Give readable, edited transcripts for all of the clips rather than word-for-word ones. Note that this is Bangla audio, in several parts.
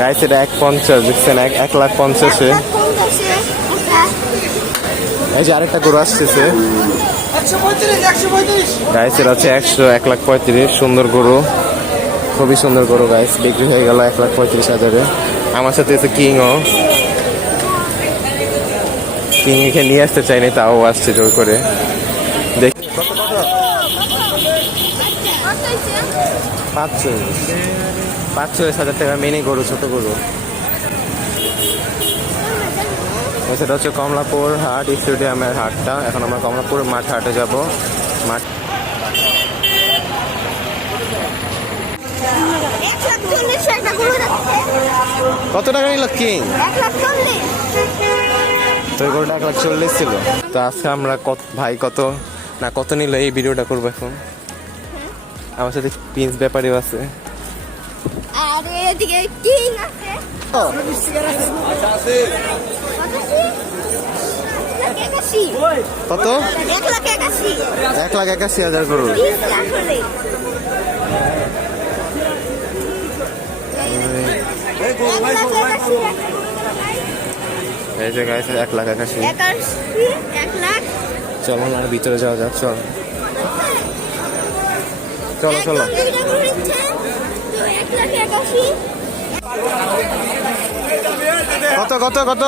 গাইস এটা 150 দেখছেন, 1,50,000-এ। এই যে আরেকটা গরু আসতেছে গাইস, এটা হচ্ছে 1,35,000। সুন্দর গরু, খুবই সুন্দর গরু গাইস। বিক্রি হয়ে গেল 1,35,000-এ। আমার সাথে আছে কিংও। কিং এখানে নিয়ে আসতে চাইনি, তাও আসছে জোর করে। দেখ 5,000 টাকা মিনি গরু, ছোট গরু। সেটা হচ্ছে কমলাপুর হাট, স্টেডিয়ামের হাটটা। এখন আমরা কমলাপুর মাঠ হাটে যাব। মাঠ কত টাকা নিল কিং? তো গরুটা 1,40,000 ছিল। তো আজকে আমরা ভাই কত নিল এই ভিডিওটা করবো এখন। আমার সাথে প্রিন্স ব্যাপারীও আছে। কত? 1,81,000 গরু। এই যে গাইস 1,81,000। চলো আর ভিতরে যাওয়া যাক। চলো চলো চলো। কত কত কত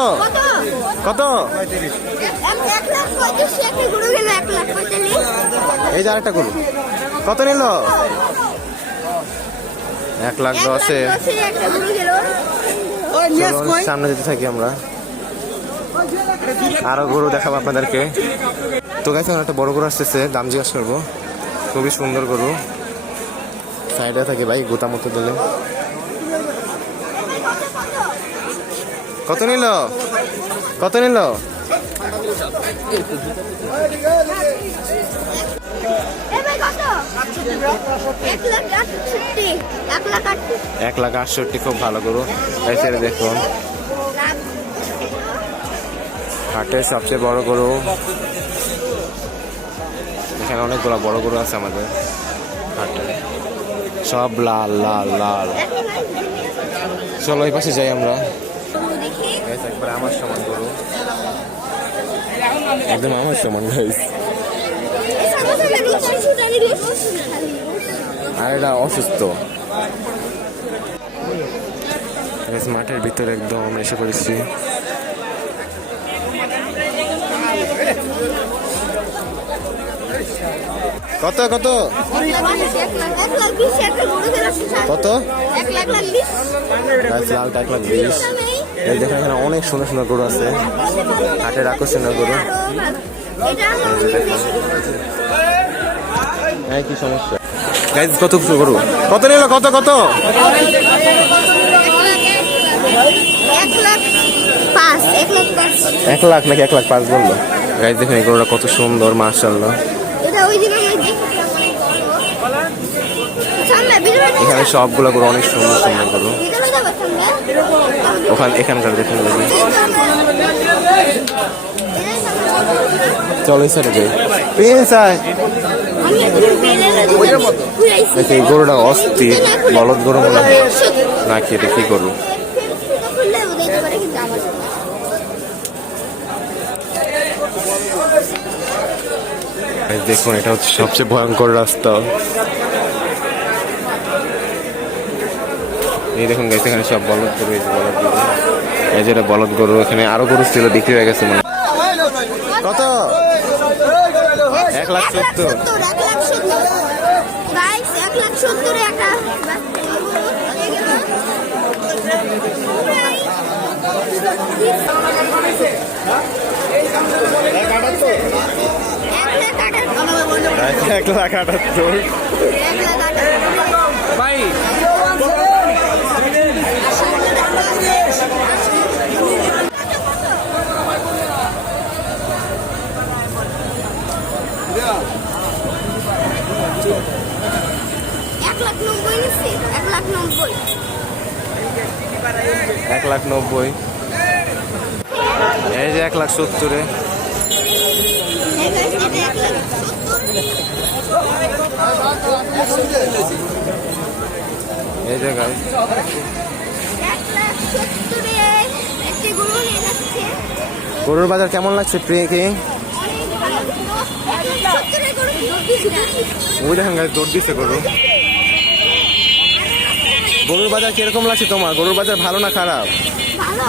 কত? এই যে আরেকটা গরু কত নিল? 1,10,000-এ। সামনে যেতে থাকি আমরা, আরো গরু দেখাবো আপনাদেরকে। তো গাইস একটা বড় গরু আসতেছে, দাম জিজ্ঞাসা করবো। খুবই সুন্দর গরু। সাইডে থাকে ভাই, গোটা মতো দিলে। কত নিল? কত নিল? 1,68,000। খুব ভালো গরু। দেখুন হাটের সবচেয়ে বড় গরু। এখানে অনেকগুলো বড় গরু আছে আমাদের হাটে, সব লাল লাল লাল। চলো এই পাশে যাই আমরা। একবার আমার সমান গরু, একদম আমার সমান গাইস। আর এটা অসুস্থ। মাঠের ভিতরে একদম এসে পড়েছি। কত কত কত? লালটা 1,20,000। এই দেখেন এখানে অনেক সুন্দর সুন্দর গরু আছে, হাটের আকর্ষণীয় গরু। হ্যাঁ কি সমস্যা গাইস? কত গরু কত নিল? কত কত? 1,00,000 নাকি 1,05,000 বললো গাইস। দেখেন এই গরুটা কত সুন্দর, মাশাআল্লাহ। এখানে সবগুলো গরু অনেক সুন্দর সুন্দর গরু। এখানকার দেখুন। চলো এই সাইডে যাই। এই গরুটা অস্থির, বলদ গরু মনে হয় নাকি? এটা কি গরু? দেখুন এটা হচ্ছে সবচেয়ে ভয়ঙ্কর রাস্তা। এই দেখুন গাইস এখানে সব বলদ গরু। এই যে বলদ গরু, এই যেটা বলদ গরু। এখানে আরো গরু ছিল, বিক্রি হয়ে গেছে মনে। কত? 1,70,000। ভাই এক লাখ 90। এই যে 1,70,000-এ। এই যে গাইস, 1,70,000 একটি গরু নিয়ে যাচ্ছে। গরুর বাজার কেমন লাগছে প্রিয় কি? অনেক ভালো ছিল। 1,70,000 গরু দিচ্ছি না। ওই দেখেন গাইস, দৌড় দিচ্ছে গরু। গরুর বাজার কিরকম লাগছে তোমার? গরুর বাজার ভালো না খারাপ? ভালো।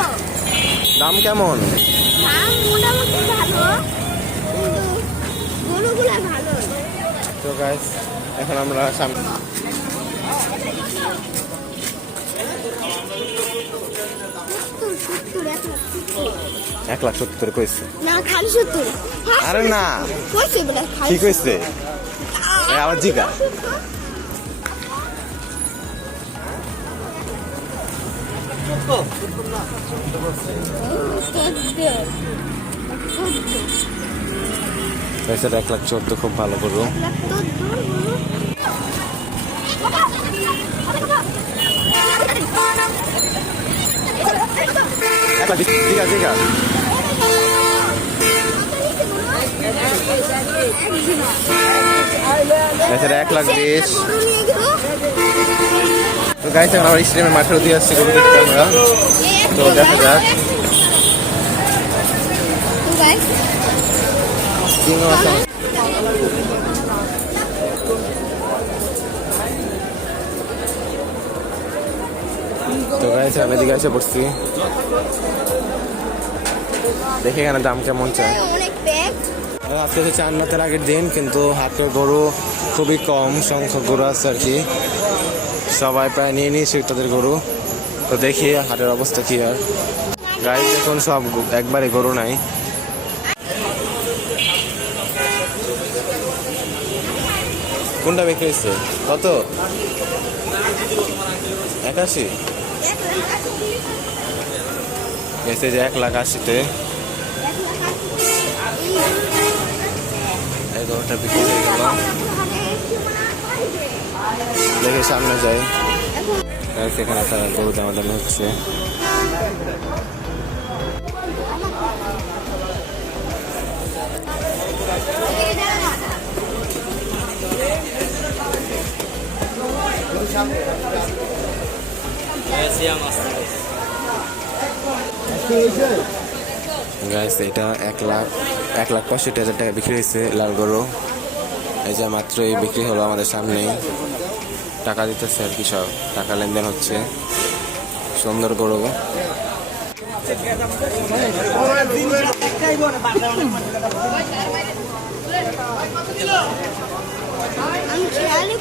দাম কেমন? দাম মোটামুটি ভালো, কিন্তু গরুগুলা ভালো। তো গাইস, এখন আমরা সামনে 1,70,000 কইছে। না, খালি 70। আরে না, কইছে বলে খালি কি কইছে? আবার জিগা। গাইস, 1,14,000 খুব ভালো গরু। জিগা জিগা। গাইস, 1,20,000। তো গাইস, আমরা স্টেডিয়ামের মাঠে দিয়ে আসছি গরু দেখতে আমরা। তো দেখা যাক। কিংও আছে। তো গাইস, আমি এদিকে এসে পড়ছি। দেখে এখানে দাম কেমন চায়। অনেক ব্যাগ। আজকে হচ্ছে চান্নাতের আগের দিন, কিন্তু হাটের গরু খুবই কম সংখ্যক গরু আছে আর কি। সবাই প্রায় নিয়ে নিয়েছে তাদের গরু। তো দেখি হাটের অবস্থা কি আর। গাইস, এখন সব একবারে গরু নাই। কোনটা বিক্রি হয়েছে? কত? 81। গেছে যে 1,80,000-তে এই গরুটা বিক্রি হয়ে গেল। দেখে সামনে যাই। এখানে একটা গরু দামাদামি হচ্ছে। গাইস, এটা 1,65,000 টাকা বিক্রি হয়েছে লাল গরু। এই যে মাত্রই বিক্রি হলো আমাদের সামনেই। টাকা দিতেছে আর কি, সব টাকা লেনদেন হচ্ছে। সুন্দর গরু। আমি খেয়ালই